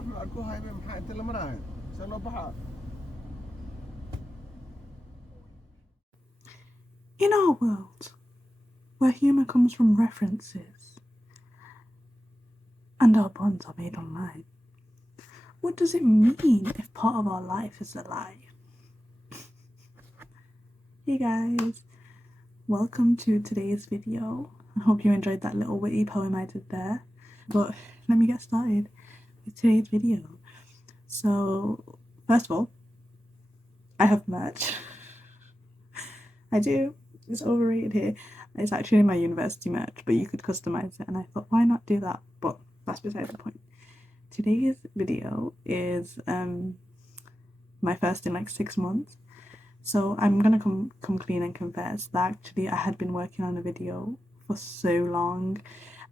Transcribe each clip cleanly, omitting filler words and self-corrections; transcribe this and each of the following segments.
In our world, where humour comes from references and our bonds are made online, what does it mean if part of our life is a lie? Hey guys, welcome to today's video. I hope you enjoyed that little witty poem I did there. But let me get started with today's video. So, first of all, I have merch. I do. It's overrated here. It's actually my university merch, but you could customize it, and I thought, why not do that? But that's beside the point. Today's video is my first in like 6 months. So I'm gonna come clean and confess that actually I had been working on a video for so long,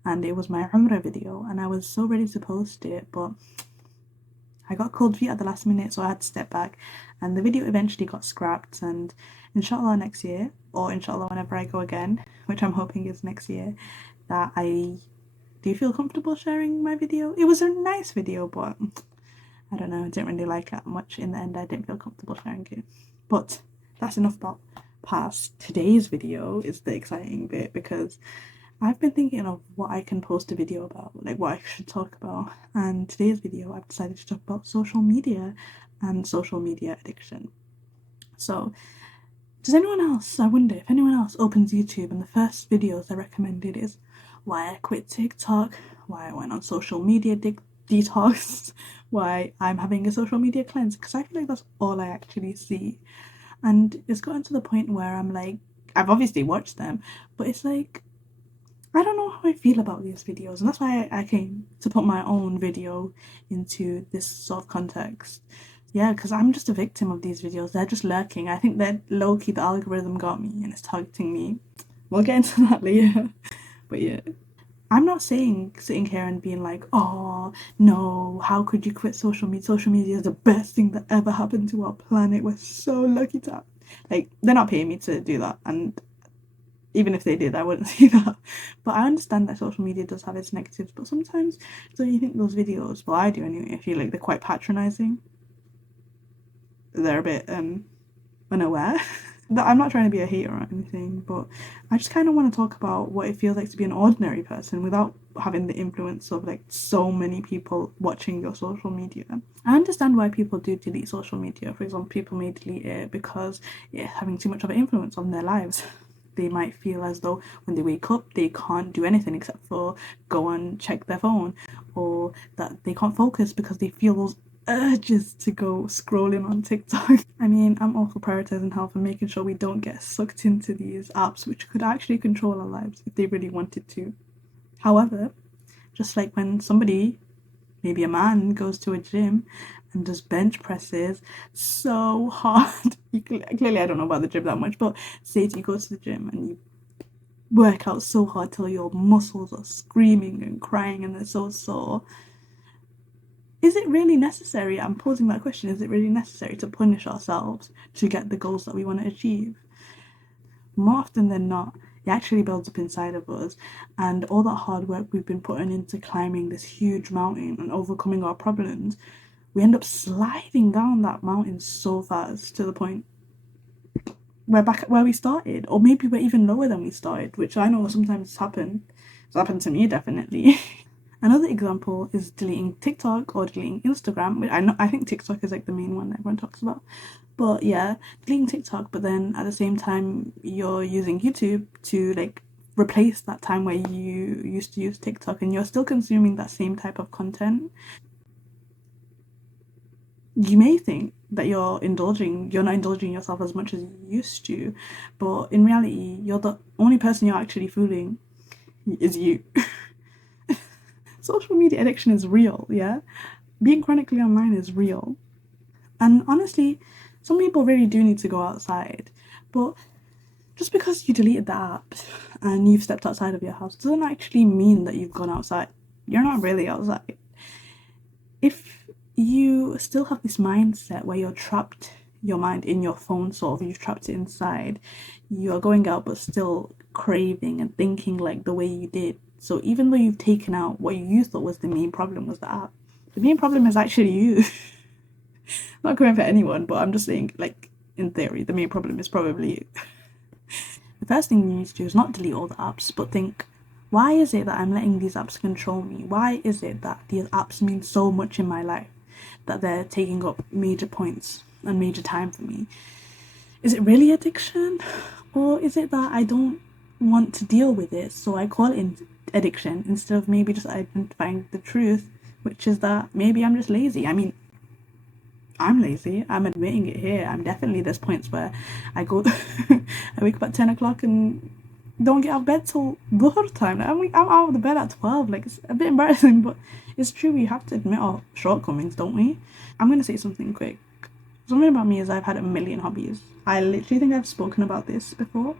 and it was my Umrah video, and I was so ready to post it, but I got cold feet at the last minute, so I had to step back, and the video eventually got scrapped. And inshallah next year, or inshallah whenever I go again, which I'm hoping is next year, that I do feel comfortable sharing my video. It was a nice video, but I don't know, I didn't really like it that much. In the end, I didn't feel comfortable sharing it. But that's enough about past. Today's video is the exciting bit, because I've been thinking of what I can post a video about, like what I should talk about. And today's video, I've decided to talk about social media and social media addiction. So, does anyone else, I wonder if anyone else opens YouTube and the first videos I recommended is why I quit TikTok, why I went on social media detox, why I'm having a social media cleanse, because I feel like that's all I actually see. And it's gotten to the point where I'm like, I've obviously watched them, but it's like, I don't know how I feel about these videos, and that's why I came to put my own video into this sort of context. Yeah, because I'm just a victim of these videos. They're just lurking. I think that low-key the algorithm got me and it's targeting me. We'll get into that later. But yeah. I'm not saying sitting here and being like, oh, no, how could you quit social media? Social media is the best thing that ever happened to our planet. We're so lucky to have... Like, they're not paying me to do that, and even if they did, I wouldn't see that. But I understand that social media does have its negatives, but sometimes don't you think those videos, well, I do anyway, I feel like they're quite patronising. They're a bit unaware. I'm not trying to be a hater or anything, but I just kind of want to talk about what it feels like to be an ordinary person without having the influence of like so many people watching your social media. I understand why people do delete social media. For example, people may delete it because it's having too much of an influence on their lives. They might feel as though when they wake up they can't do anything except for go and check their phone, or that they can't focus because they feel those urges to go scrolling on TikTok. I mean, I'm all for prioritizing health and making sure we don't get sucked into these apps which could actually control our lives if they really wanted to. However, just like when somebody, maybe a man, goes to a gym and does bench presses so hard, clearly I don't know about the gym that much, but say you go to the gym and you work out so hard till your muscles are screaming and crying and they're so sore. Is it really necessary? I'm posing that question. Is it really necessary to punish ourselves to get the goals that we want to achieve? More often than not, it actually builds up inside of us, and all that hard work we've been putting into climbing this huge mountain and overcoming our problems, we end up sliding down that mountain so fast to the point we're back at where we started, or maybe we're even lower than we started, which I know sometimes happen. It's happened to me, definitely. Another example is deleting TikTok or deleting Instagram. I think TikTok is like the main one everyone talks about. But yeah, deleting TikTok, but then at the same time you're using YouTube to like replace that time where you used to use TikTok, and you're still consuming that same type of content. You may think that you're not indulging yourself as much as you used to, but in reality, you're the only person you're actually fooling is you. Social media addiction is real, yeah? Being chronically online is real. And honestly, some people really do need to go outside. But just because you deleted the app and you've stepped outside of your house doesn't actually mean that you've gone outside. You're not really outside. If you still have this mindset where you're trapped, your mind in your phone, sort of, you've trapped it inside, you're going out but still craving and thinking like the way you did. So even though you've taken out what you thought was the main problem was the app, The main problem is actually you. Not coming for anyone, but I'm just saying, like, in theory, the main problem is probably you. The first thing you need to do is not delete all the apps, but think, why is it that I'm letting these apps control me? Why is it that these apps mean so much in my life that they're taking up major points and major time for me? Is it really addiction? Or is it that I don't want to deal with it, so I call it addiction instead of maybe just identifying the truth, which is that maybe I'm just lazy? I mean, I'm lazy. I'm admitting it here. I'm definitely, there's points where I go, I wake up at 10 o'clock and don't get out of bed till dhuhr time. Like, I'm out of the bed at 12. Like, it's a bit embarrassing, but it's true. We have to admit our shortcomings, don't we? I'm going to say something quick. Something about me is I've had a million hobbies. I literally think I've spoken about this before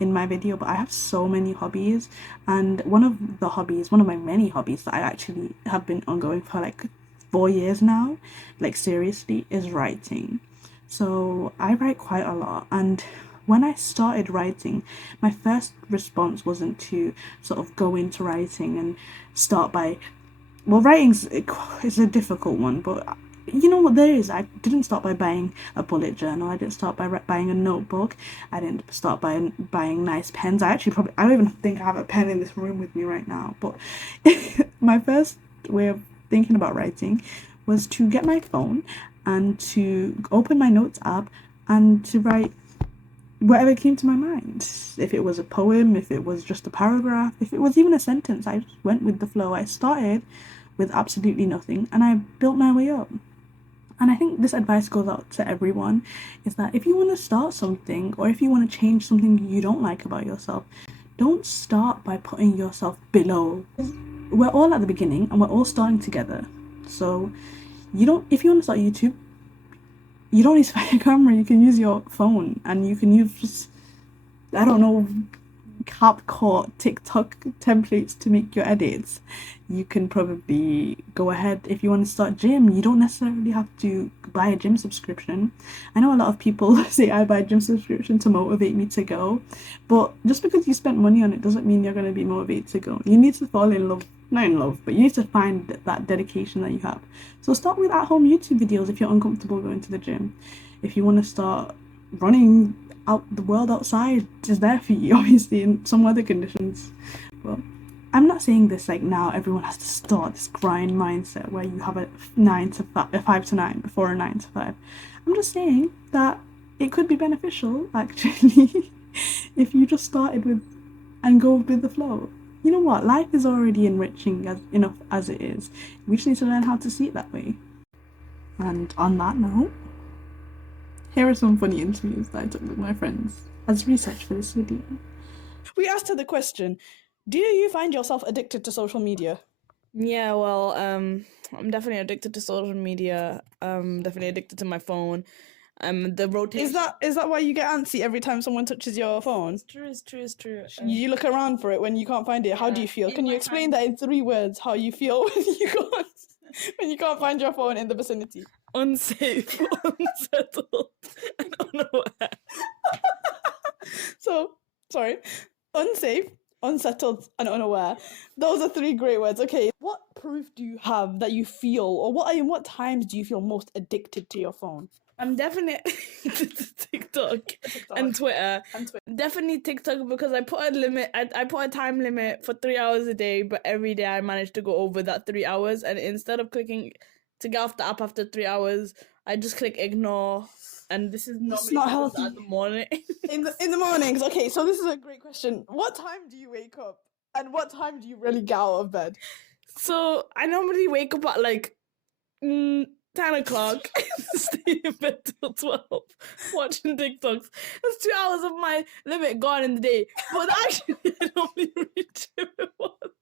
in my video, but I have so many hobbies, and one of my many hobbies that I actually have been ongoing for like 4 years now, like seriously, is writing. So I write quite a lot, and when I started writing, my first response wasn't to sort of go into writing and start by, well, writing's it's a difficult one, but you know what there is. I didn't start by buying a bullet journal. I didn't start by buying a notebook. I didn't start by buying nice pens. I don't even think I have a pen in this room with me right now. But my first way of thinking about writing was to get my phone and to open my notes app and to write whatever came to my mind. If it was a poem, if it was just a paragraph, if it was even a sentence, I just went with the flow. I started with absolutely nothing and I built my way up. And I think this advice goes out to everyone, is that if you want to start something or if you want to change something you don't like about yourself, don't start by putting yourself below. We're all at the beginning and we're all starting together. So if you want to start YouTube, you don't need to buy a camera. You can use your phone and you can use just, I don't know, CapCut, TikTok templates to make your edits. You can probably go ahead if you want to start gym. You don't necessarily have to buy a gym subscription. I know a lot of people say I buy a gym subscription to motivate me to go, but just because you spent money on it doesn't mean you're going to be motivated to go. You need to fall in love, not in love, but you need to find that dedication that you have. So start with at-home YouTube videos if you're uncomfortable going to the gym. If you want to start running, out the world outside is there for you, obviously, in some other conditions. But I'm not saying this like now everyone has to start this grind mindset where you have a 5 to 9 before a 9 to 5. I'm just saying that it could be beneficial actually if you just started with and go with the flow. You know what? Life is already enriching enough as it is. We just need to learn how to see it that way. And on that note, here are some funny interviews that I took with my friends as research for this video. We asked her the question, do you find yourself addicted to social media? Yeah, well, I'm definitely addicted to social media. I'm definitely addicted to my phone. The rotation. Is that why you get antsy every time someone touches your phone? It's true. You look around for it when you can't find it. How do you feel? Can you explain that in 3 words? How you feel when you can't find your phone in the vicinity? Unsafe, unsettled, and unaware. So, sorry. Unsafe, unsettled, and unaware. Those are 3 great words. Okay, what proof do you have that you feel, or what times do you feel most addicted to your phone? I'm definitely TikTok and Twitter. Definitely TikTok because I put a limit. I put a time limit for 3 hours a day, but every day I managed to go over that 3 hours. And instead of clicking to get off the app after 3 hours, I just click ignore. And this is not healthy. At the morning. in the mornings. Okay, so this is a great question. What time do you wake up, and what time do you really get out of bed? So I normally wake up at like 10 o'clock, stay in bed till 12, watching TikToks. That's 2 hours of my limit gone in the day. But actually, I normally reach it before that.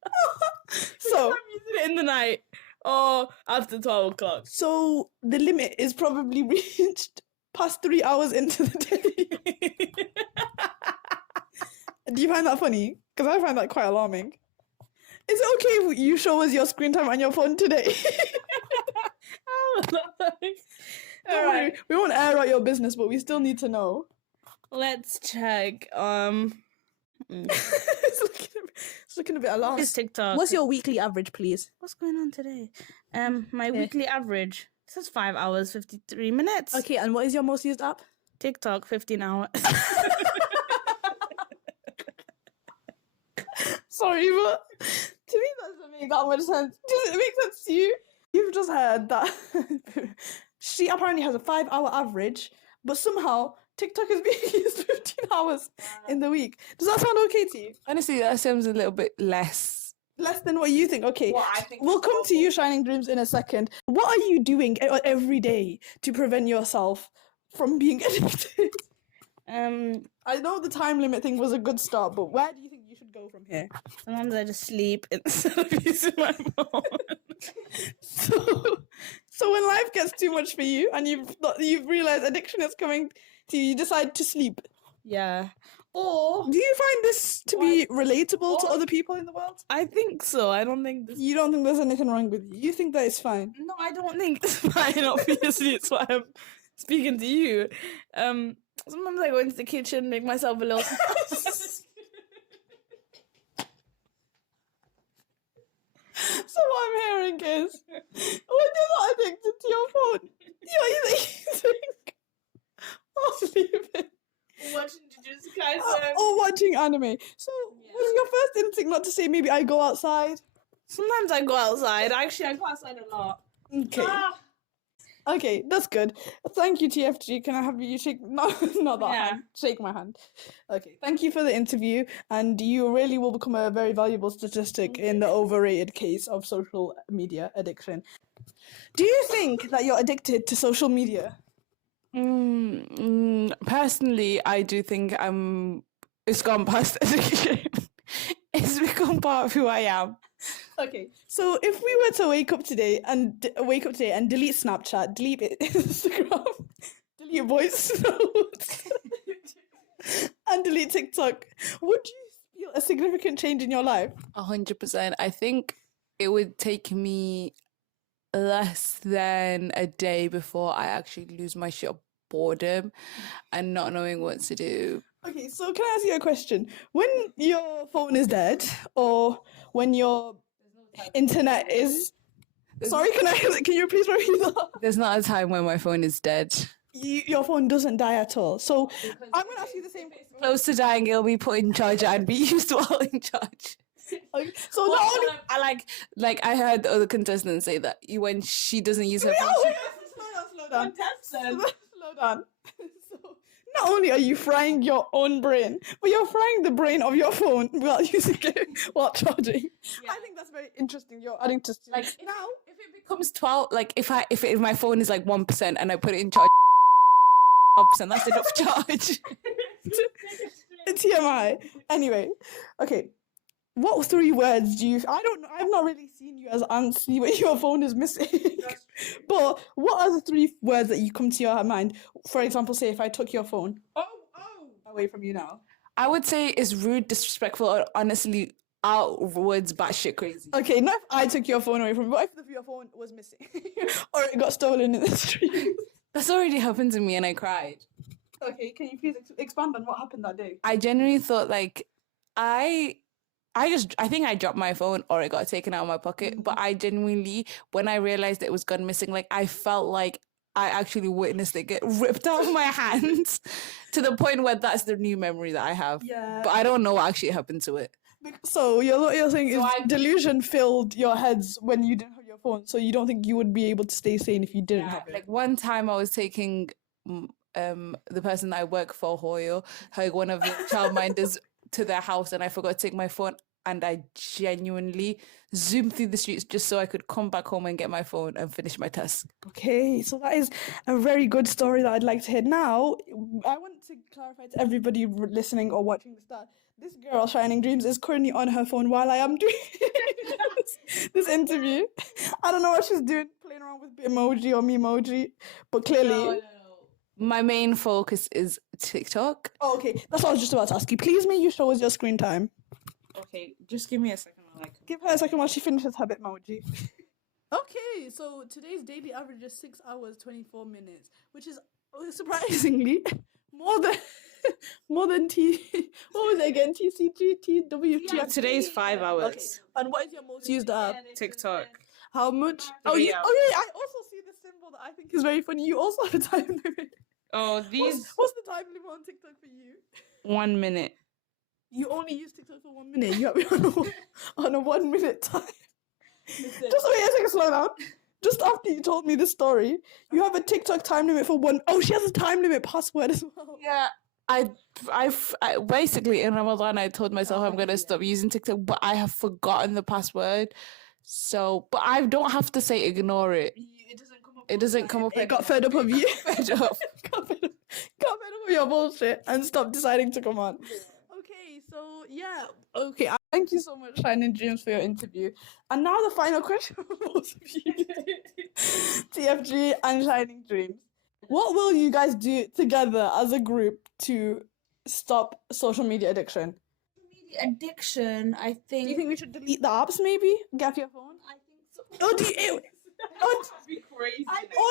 So I'm using it in the night or after 12 o'clock. So the limit is probably reached past 3 hours into the day. Do you find that funny? Because I find that quite alarming. Is it okay if you show us your screen time on your phone today? Don't worry, we won't air out your business, but we still need to know. Let's check. It's looking a bit alarmed. It's TikTok. What's your weekly average, please? What's going on today? My weekly average. This is 5 hours, 53 minutes. Okay, and what is your most used app? TikTok, 15 hours. Sorry, but to me that doesn't make that much sense. Does it make sense to you? You've just heard that she apparently has a 5-hour average, but somehow TikTok is being used 15 hours in the week. Does that sound okay to you? Honestly, that sounds a little bit less. Less than what you think. Okay, What I think we'll is come to you, Shining Dreams, in a second. What are you doing every day to prevent yourself from being addicted? I know the time limit thing was a good start, but where do you think you should go from here? Sometimes I just sleep instead of using my phone. So when life gets too much for you and you've realized addiction is coming to you, you decide to sleep. Yeah. Or Do you find this to be relatable to other people in the world? I think so. I don't think this. You don't think there's anything wrong with you? You think that it's fine? No, I don't think it's fine. Obviously, it's why I'm speaking to you. Sometimes I go into the kitchen, make myself a little. So what I'm hearing is, when you're not addicted to your phone, you're either using or sleeping Watching Jujutsu Kaisen. or watching anime. So was your first instinct not to say maybe I go outside? Sometimes I go outside. Actually, I go outside a lot. Okay. Okay, that's good. Thank you, TFG. Can I have you shake? Not that Yeah. hand. Shake my hand. Okay. Thank you for the interview, and you really will become a very valuable statistic in the overrated case of social media addiction. Do you think that you're addicted to social media? Personally, I do think it's gone past addiction. It's become part of who I am. Okay, so if we were to wake up today and delete Snapchat, delete Instagram, delete voice notes, and delete TikTok, would you feel a significant change in your life? 100%. I think it would take me less than a day before I actually lose my shit of boredom and not knowing what to do. Okay, so can I ask you a question? When your phone is dead, or when your internet is... Sorry, can you please repeat that? There's not a time when my phone is dead. Your phone doesn't die at all. So I'm going to ask you the same question. Close to dying, it'll be put in charge and be used while in charge. Okay, so not only... I like I heard the other contestants say that when she doesn't use her phone, Slow down. Slow down. So, not only are you frying your own brain, but you're frying the brain of your phone while using it while charging. Yeah. I think that's very interesting. You're adding to like now. If it becomes 12, like if my phone is like 1% and I put it in charge 12%, that's enough charge. TMI. Anyway, okay. What 3 words do you... I don't know. I've not really seen you as Anthony when your phone is missing. But what are the 3 words that you come to your mind? For example, say if I took your phone away from you now. I would say it's rude, disrespectful, or honestly outwards batshit crazy. Okay, not if I took your phone away from you, but if your phone was missing or it got stolen in the street. That's already happened to me and I cried. Okay, can you please expand on what happened that day? I genuinely thought like I think I dropped my phone or it got taken out of my pocket. But I genuinely, when I realized it was gone missing, like I felt like I actually witnessed it get ripped out of my hands to the point where that's the new memory that I have. Yeah. But I don't know what actually happened to it. So what you're saying is delusion filled your heads when you didn't have your phone. So you don't think you would be able to stay sane if you didn't have it? Like one time I was taking the person that I work for, Hoyo, one of the childminders to their house, and I forgot to take my phone, and I genuinely zoomed through the streets just so I could come back home and get my phone and finish my task. Okay, so that is a very good story that I'd like to hear. Now, I want to clarify to everybody listening or watching this girl, Shining Dreams, is currently on her phone while I am doing this interview. I don't know what she's doing, playing around with Bitmoji or Memoji, but clearly... No. My main focus is TikTok. Oh, okay. That's what I was just about to ask you. Please may you show us your screen time. Okay, just give me a second. Give her a second while she finishes her Bitmoji. Okay, so today's daily average is 6 hours, 24 minutes, which is surprisingly, more than T. What was it again? TCG, TWT. Today's 5 hours. Okay. And what is your most used app? TikTok. How much? Oh, 3 yeah. hours. Oh, yeah. I also see the symbol that I think is very funny. You also have a time limit. Oh, these What's the time limit on TikTok for you? 1 minute. You only use TikTok for 1 minute. You have it on a 1 minute time. Just wait a second, slow down. Just after you told me this story, you have a TikTok time limit for one. Oh, she has a time limit password as well. Yeah. I basically in Ramadan I told myself I'm gonna stop using TikTok, but I have forgotten the password. So, but I don't have to say ignore it. It doesn't come up. It got fed up of you. Fed up. got fed up of your bullshit and stopped deciding to come on. Okay, so yeah. Okay, thank you so much, Shining Dreams, for your interview. And now the final question for both of you, TFG and Shining Dreams. What will you guys do together as a group to stop social media addiction? Addiction, I think. Do you think we should delete the apps, maybe? Get off your phone? I think so. Or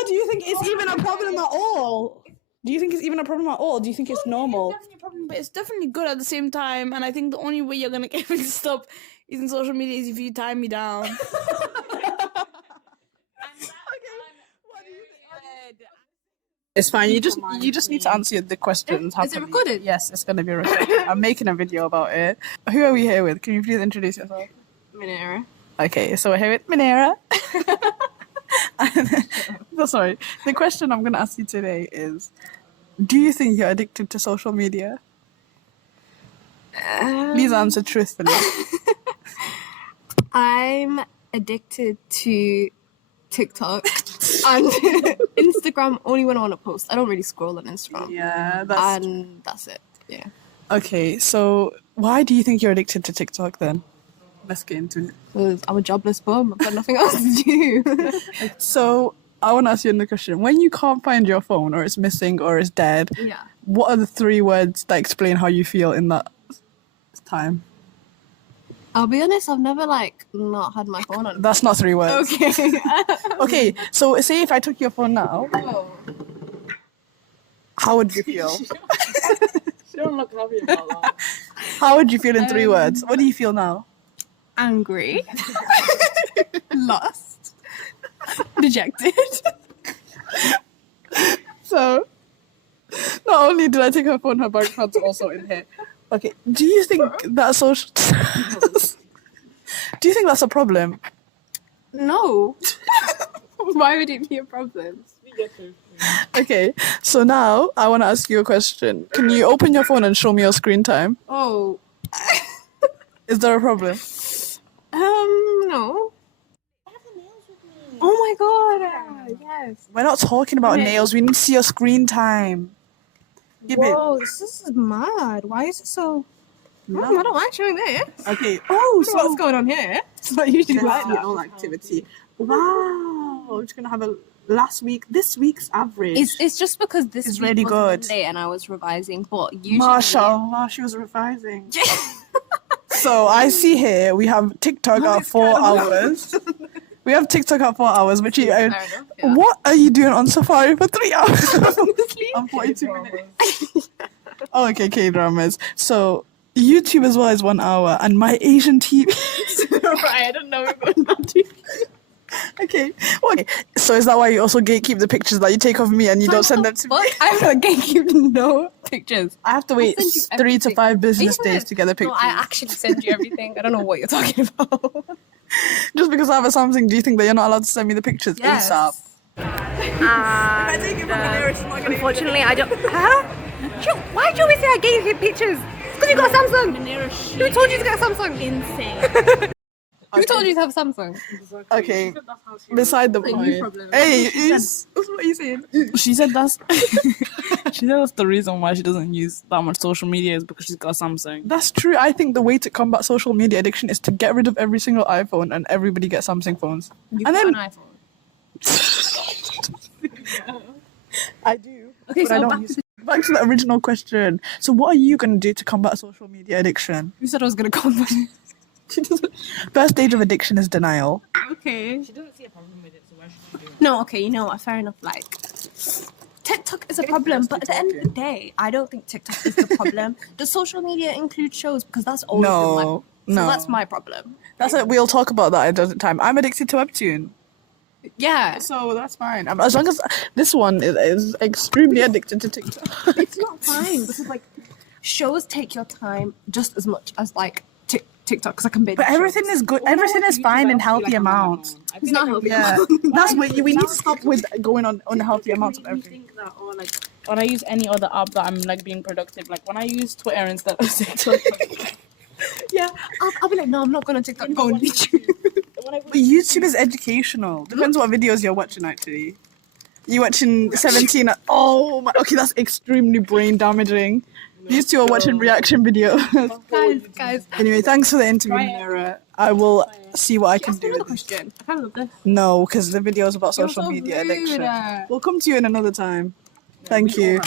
do you think it's even a problem at all? Do you think it's even a problem at all? Do you think it's normal? It's definitely a problem, but it's definitely good at the same time. And I think the only way you're gonna get me to stop using social media is if you tie me down. It's fine. You just need to answer the questions. Is it recorded? Yes, it's gonna be recorded. I'm making a video about it. Who are we here with? Can you please introduce yourself? Minera. Okay, so we're here with Minera. Sorry. The question I'm gonna ask you today is: do you think you're addicted to social media? Please answer truthfully. I'm addicted to TikTok and Instagram only when I want to post. I don't really scroll on Instagram. Yeah, And that's it. Yeah. Okay, so why do you think you're addicted to TikTok then? Let's get into it. Because I'm a jobless bum. I've got nothing else to do. So I want to ask you another question. When you can't find your phone, or it's missing, or it's dead, Yeah. what are the 3 words that explain how you feel in that time? I'll be honest, I've never not had my phone on. That's not 3 words. Okay. Okay, so say if I took your phone now, how would you feel? She don't look happy about that. How would you feel in 3 words? What do you feel now? Angry. Lost. Dejected. So, not only did I take her phone, her bank account's also in here. Okay, do you think that's social... Do you think that's a problem? No. Why would it be a problem? Okay, so now I want to ask you a question. Can you open your phone and show me your screen time? Oh. Is there a problem? No. Oh my god. Yes. We're not talking about nails. We need to see your screen time. Give Whoa, this is mad. Why is it so... No. I don't like showing this. Okay. Oh, so what's going on here? It's not usually like that. all activity. Wow. I'm just gonna have this week's average. It's just because this It's week really was good. Monday and I was revising, but usually... Mashallah, she was revising. So I see here we have TikTok at 4 hours. We have TikTok at 4 hours, which you. Fair enough, yeah. What are you doing on Safari for 3 hours? I'm 42 minutes. Oh, okay, K-dramas. So YouTube as well is 1 hour, and my Asian TV. Right, I don't know we're going down to... Okay. So is that why you also gatekeep the pictures that you take of me and you don't send them to me? I'm not gatekeeping no pictures. I have to wait send you 3 to everything. 5 business Are you days to get the pictures. No, I actually send you everything. I don't know what you're talking about. Just because I have a Samsung, do you think that you're not allowed to send me the pictures ASAP? Unfortunately, I don't... Huh? Why do you always say I gave you pictures? Because you got a Samsung. Who told you to get a Samsung? Insane. Who told you to have a Samsung? Okay, beside the point. Hey, what are you saying? She said that's the reason why she doesn't use that much social media is because she's got a Samsung. That's true. I think the way to combat social media addiction is to get rid of every single iPhone and everybody get Samsung phones. You've And got then- an iPhone. I do. Okay, But I so don't use it. Back to the original question. So what are you going to do to combat social media addiction? who said I was going to come back? First stage of addiction is denial. Okay. She doesn't see a problem with it, so why should she do it? No, okay, you know what? Fair enough. TikTok is a problem, but at the end of the day, I don't think TikTok is the problem. Does social media include shows? Because that's always been my No, so no. that's my problem. That's it. We'll talk about that at another time. I'm addicted to Webtoon, Yeah, so that's fine. As long as this one is extremely addicted to TikTok. it's not fine because like shows take your time just as much as like TikTok because I can binge. But everything is good. Everything is fine in healthy amounts. It's not healthy. Yeah, that's what we need to stop with going on unhealthy amounts of everything. Think that, or like when I use any other app that I'm like being productive, like when I use Twitter instead of TikTok. Yeah, I'll be like, no, I'm not gonna TikTok. Go on YouTube. But YouTube is educational. Depends what videos you're watching. Actually, you watching 17? Oh my. Okay, that's extremely brain damaging. These two are watching reaction videos. guys. Anyway, thanks for the interview, Nara. I will see what I can Ask do. another with this. question. I kind of love this. No, because the video is about You're social so media rude. addiction. We'll come to you in another time. Thank you.